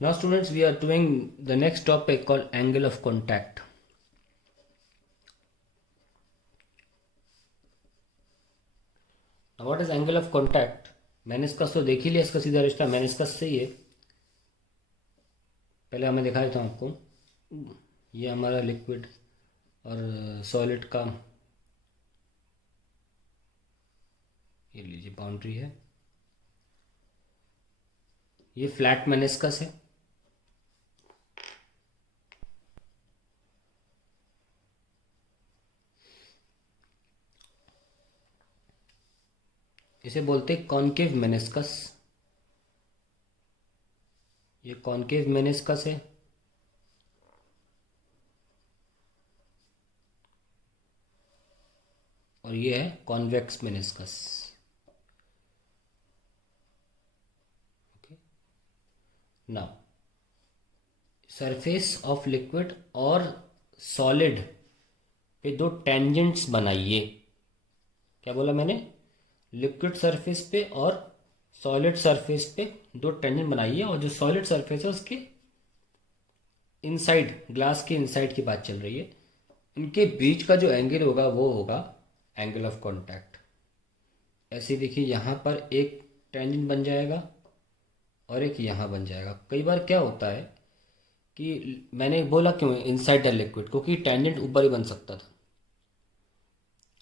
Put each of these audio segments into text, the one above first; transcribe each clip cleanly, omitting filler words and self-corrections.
Now students, we are doing the next topic called angle of contact. Now what is angle of contact? Meniscus तो देख ही लिया, इसका सीधा रिश्ता meniscus से ही है। पहले हमें दिखाया था आपको, ये हमारा लिक्विड और सॉलिड का, ये लीजिए बाउंड्री है, ये फ्लैट मेनिस्कस है। इसे बोलते हैं कॉनकेव मेनिस्कस। ये कॉनकेव मेनिस्कस है। और ये है convex meniscus. Okay, now surface of liquid और सॉलिड पे दो टेंजेंट्स बनाइए। क्या बोला मैंने? लिक्विड सरफेस पे और सॉलिड सरफेस पे दो टेंजेंट बनाइए, और जो सॉलिड सरफेस है उसके इनसाइड, ग्लास के इनसाइड की बात चल रही है, इनके बीच का जो एंगल होगा वो होगा एंगल ऑफ कांटेक्ट। ऐसे देखिए, यहाँ पर एक टेंजेंट बन जाएगा और एक यहाँ बन जाएगा। कई बार क्या होता है कि मैंने बोला क्यों इनसाइड द लिक्विड, क्योंकि टेंजेंट ऊपर ही बन सकता था,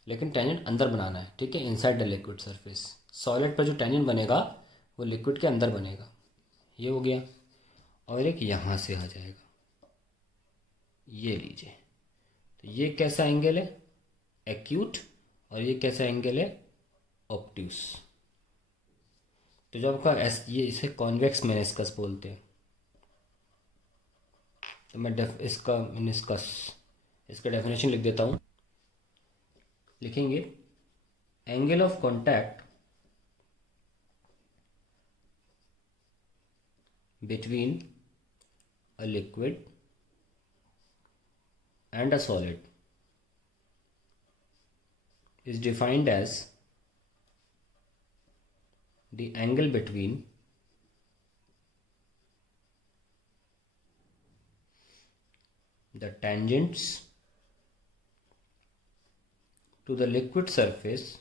लेकिन टेंजेंट अंदर बनाना है। ठीक है, inside the liquid surface. Solid पर जो टेंजेंट बनेगा वो लिक्विड के अंदर बनेगा। ये हो गया। और एक यहाँ से आ जाएगा, ये लीजिए। तो ये कैसा एंगल है? एक्यूट। और ये कैसा एंगल है? ऑब्ट्यूस। तो जो आपका ये इसे कॉन्वेक्स मेनिस्कस बोलते हैं। तो मैं इसका मेनिस्कस, इसका डेफिनेशन लिख देता हूँ। लिखेंगे angle of contact between a liquid and a solid is defined as the angle between the tangents to the liquid surface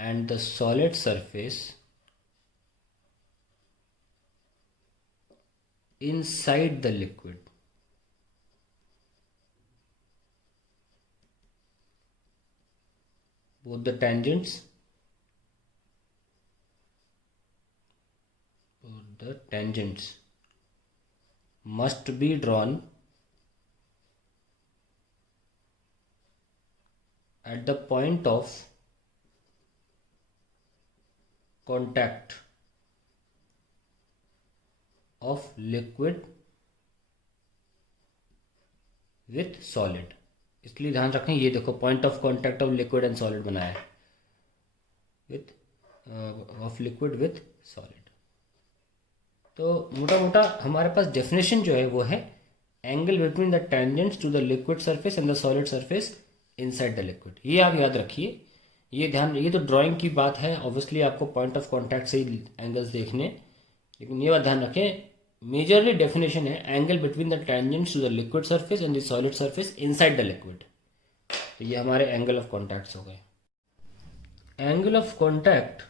and the solid surface inside the liquid. Both the tangents must be drawn at the point of contact of liquid with solid। इसलिए ध्यान रखें, ये देखो point of contact of liquid and solid बनाया है, width of liquid with solid. तो मोटा मोटा हमारे पास डेफिनेशन जो है वो है angle between the tangents to the liquid surface and the solid surface inside the liquid. ये आप याद रखिए, ये ध्यान, ये तो ड्राइंग की बात है, ऑब्वियसली आपको पॉइंट ऑफ कांटेक्ट से ही एंगल्स देखने, लेकिन ये बात ध्यान रखें, मेजरली डेफिनेशन है angle between the tangents to the liquid surface and the solid surface inside the liquid. तो ये हमारे एंगल ऑफ कांटेक्ट हो गए। एंगल ऑफ कांटेक्ट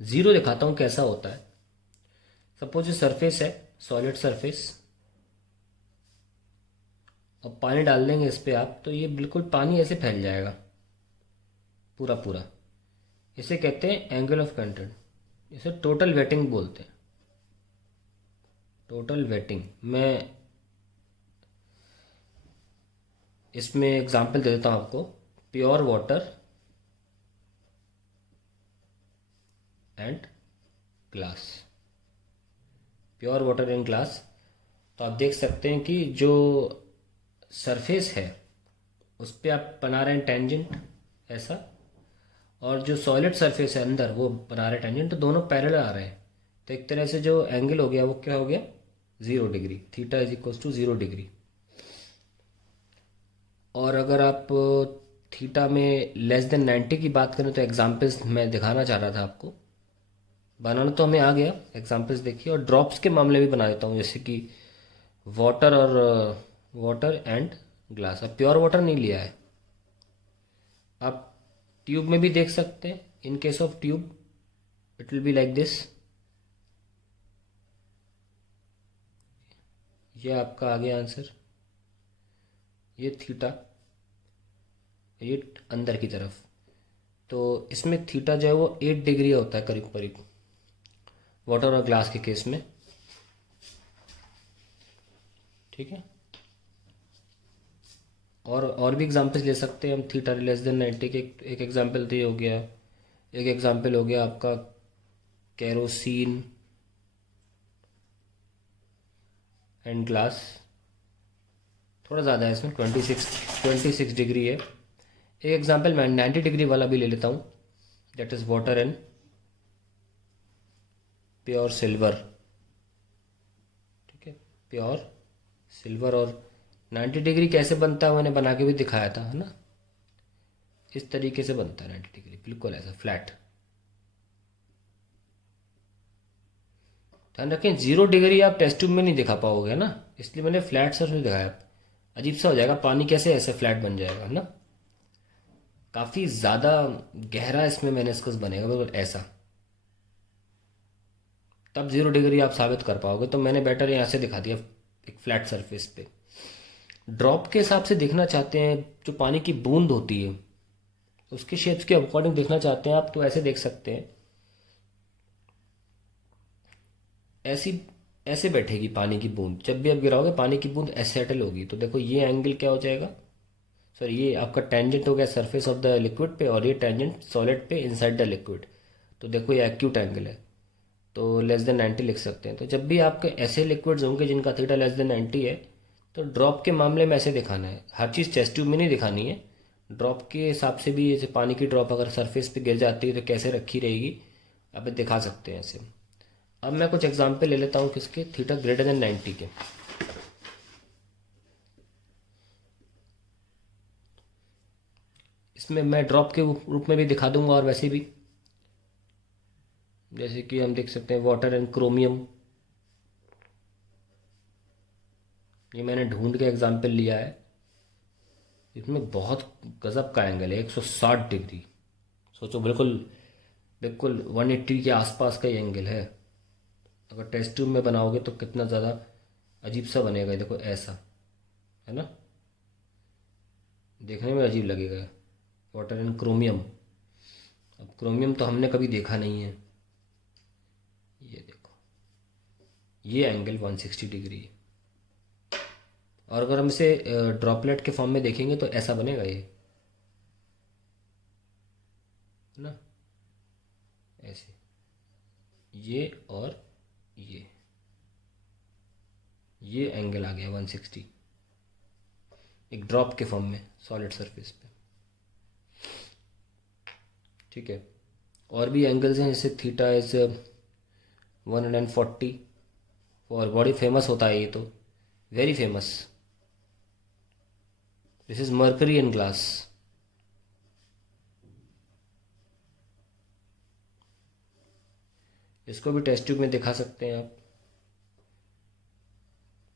जीरो दिखाता हूं कैसा होता है। सपोज ये सरफेस है, सॉलिड सरफेस, अब पानी डाल देंगे इस पे आप, तो ये बिल्कुल पानी ऐसे फैल जाएगा पूरा पूरा। इसे कहते हैं एंगल ऑफ कंटेंट। इसे टोटल वेटिंग बोलते हैं। Total waiting. मैं इसमें एग्जांपल दे देता हूं आपको। Pure water and glass. Pure water in glass. तो आप देख सकते हैं कि जो सरफेस है उस पर आप बना रहे हैं टेंजेंट ऐसा, और जो सॉलिड सरफेस है अंदर वो बना रहे हैं टेंजेंट, तो दोनों पैरेलल आ रहे हैं। तो एक तरह से जो एंगल हो गया वो क्या हो गया? 0 degree. Theta is equal to 0 degree. और अगर आप थीटा में लेस देन 90 की बात करें तो एग्जाम्पल्स मैं दिखाना चाह रहा था आपको, बनाना तो हमें आ गया, एग्जाम्पल्स देखिए। और ड्रॉप्स के मामले भी बना देता हूँ, जैसे कि वाटर और वाटर एंड ग्लास। अब प्योर वाटर नहीं लिया है, आप ट्यूब में भी देख सकते हैं। In case of tube it will be like this. ये आपका आ गया आंसर। ये थीटा, ये अंदर की तरफ, तो इसमें थीटा जो है वो 8 डिग्री होता है करीब करीब, वाटर और ग्लास के केस में। ठीक है, और भी एग्जांपल्स ले सकते हैं हम थीटा लेस देन 90 के। एक एग्जांपल तो ये हो गया, एक एग्जांपल हो गया आपका केरोसिन एंड ग्लास। थोड़ा ज़्यादा है इसमें, 26 डिग्री है। एक एग्जांपल मैं 90 डिग्री वाला भी ले लेता हूँ, that is water and pure silver. ठीक है, प्योर सिल्वर। और 90 डिग्री कैसे बनता है मैंने बना के भी दिखाया था, है ना। इस तरीके से बनता है 90 डिग्री, बिल्कुल ऐसा फ्लैट। ध्यान रखें 0 डिग्री आप टेस्ट ट्यूब में नहीं दिखा पाओगे ना, इसलिए मैंने फ्लैट सरफेस दिखाया। अजीब सा हो जाएगा, पानी कैसे ऐसे फ्लैट बन जाएगा, है ना। काफ़ी ज़्यादा गहरा इसमें मेनिस्कस बनेगा, बिल्कुल ऐसा। तब 0 डिग्री आप साबित कर पाओगे, तो मैंने बेटर यहाँ से दिखा दिया एक फ्लैट सरफेस पे। ड्रॉप के हिसाब से देखना चाहते हैं, जो पानी की बूंद होती है उसके शेप्स के अकॉर्डिंग देखना चाहते हैं आप, तो ऐसे देख सकते हैं। ऐसी ऐसे बैठेगी पानी की बूंद, जब भी आप गिराओगे पानी की बूंद ऐसे सेटल होगी। तो देखो ये एंगल क्या हो जाएगा, सर ये आपका टेंजेंट हो गया सरफेस ऑफ द लिक्विड पे, और ये टेंजेंट सॉलिड पे इनसाइड द लिक्विड। तो देखो ये एक्यूट एंगल है, तो लेस देन 90 लिख सकते हैं। तो जब भी आपके ऐसे लिक्विड्स होंगे जिनका थीटा लेस देन 90 है, तो ड्रॉप के मामले में ऐसे दिखाना है। हर चीज़ टेस्ट ट्यूब में नहीं दिखानी है, ड्रॉप के हिसाब से भी। जैसे पानी की ड्रॉप अगर सरफेस पे गिर जाती है तो कैसे रखी रहेगी, आप दिखा सकते हैं ऐसे। अब मैं कुछ एग्जाम्पल ले लेता हूँ किसके, थीटा ग्रेटर देन 90 के। इसमें मैं ड्रॉप के रूप में भी दिखा दूंगा और वैसे भी, जैसे कि हम देख सकते हैं वाटर एंड क्रोमियम। ये मैंने ढूंढ के एग्जाम्पल लिया है, इसमें बहुत गजब का एंगल है, 160 डिग्री। सोचो, बिल्कुल बिल्कुल 180 के आसपास का ही एंगल है। अगर टेस्ट ट्यूब में बनाओगे तो कितना ज़्यादा अजीब सा बनेगा। देखो ऐसा, है ना, देखने में अजीब लगेगा। वाटर एंड क्रोमियम, अब क्रोमियम तो हमने कभी देखा नहीं है। ये देखो, ये एंगल 160 डिग्री है। और अगर हम इसे ड्रॉपलेट के फॉर्म में देखेंगे तो ऐसा बनेगा ये, है ना, ऐसे। ये और ये एंगल आ गया 160, एक ड्रॉप के फॉर्म में सॉलिड सरफेस पे। ठीक है, और भी एंगल्स हैं, जैसे थीटा इज 140, और बड़ी फेमस होता है ये तो, very famous. This is mercury and glass. इसको भी टेस्ट ट्यूब में दिखा सकते हैं आप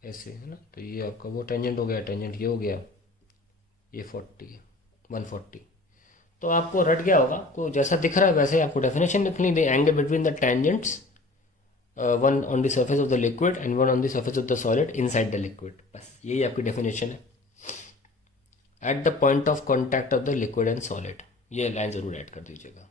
ऐसे, है ना। तो ये आपका वो टेंजेंट हो गया, टेंजेंट ये हो गया, ये 40 140। तो आपको रट गया होगा, तो जैसा दिख रहा है वैसे आपको डेफिनेशन लिखनी है। Angle between the tangents, one on the surface of the liquid and one on the surface of the solid inside the liquid. बस यही आपकी डेफिनेशन है। At the point of contact of the liquid and solid, ये line ज़रूर add कर दीजिएगा।